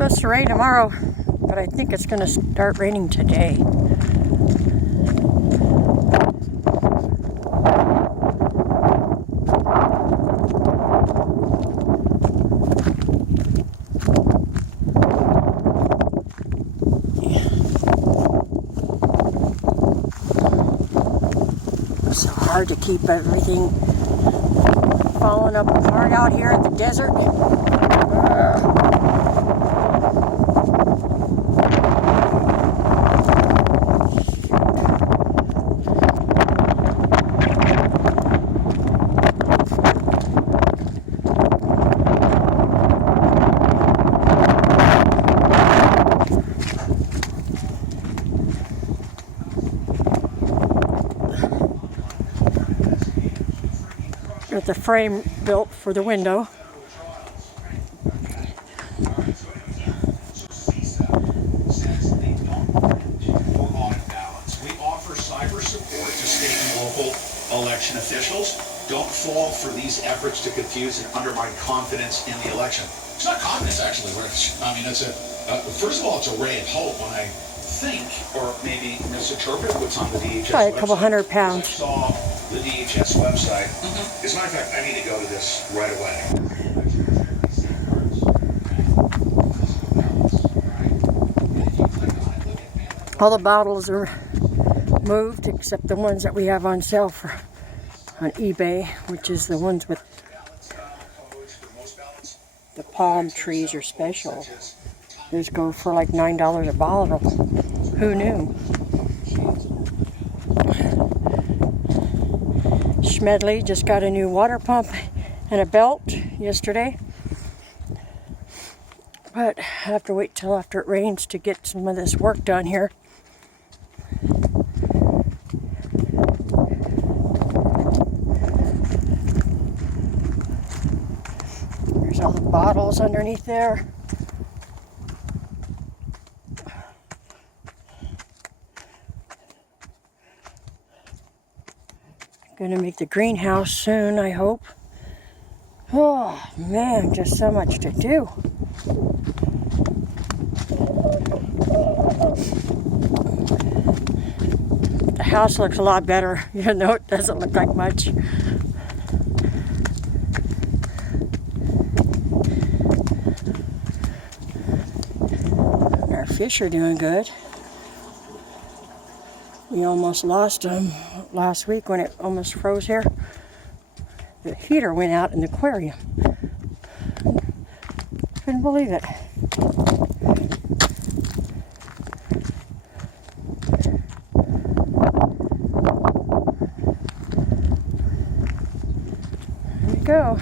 supposed to rain tomorrow, but I think it's going to start raining today. It's so hard to keep everything falling apart out here in the desert. With the frame built for the window. We offer cyber support to state and local election officials. Don't fall for these efforts to confuse and undermine confidence in the election. It's not confidence, actually, Rich. I mean, it's first of all, it's a ray of hope when I think, or maybe misinterpret what's on the DHS Probably a website. couple $100. I saw the DHS website. As a matter of fact, I need to go to this right away. All the bottles are moved except the ones that we have on sale on eBay, which is the ones with the palm trees are special. Those go for like $9 a bottle. Who knew? Schmedley just got a new water pump and a belt yesterday. But I have to wait till after it rains to get some of this work done here. There's all the bottles underneath there. Gonna make the greenhouse soon, I hope. Oh man, just so much to do. The house looks a lot better, even though it doesn't look like much. Our fish are doing good. We almost lost them last week when it almost froze here. The heater went out in the aquarium. Couldn't believe it. There we go.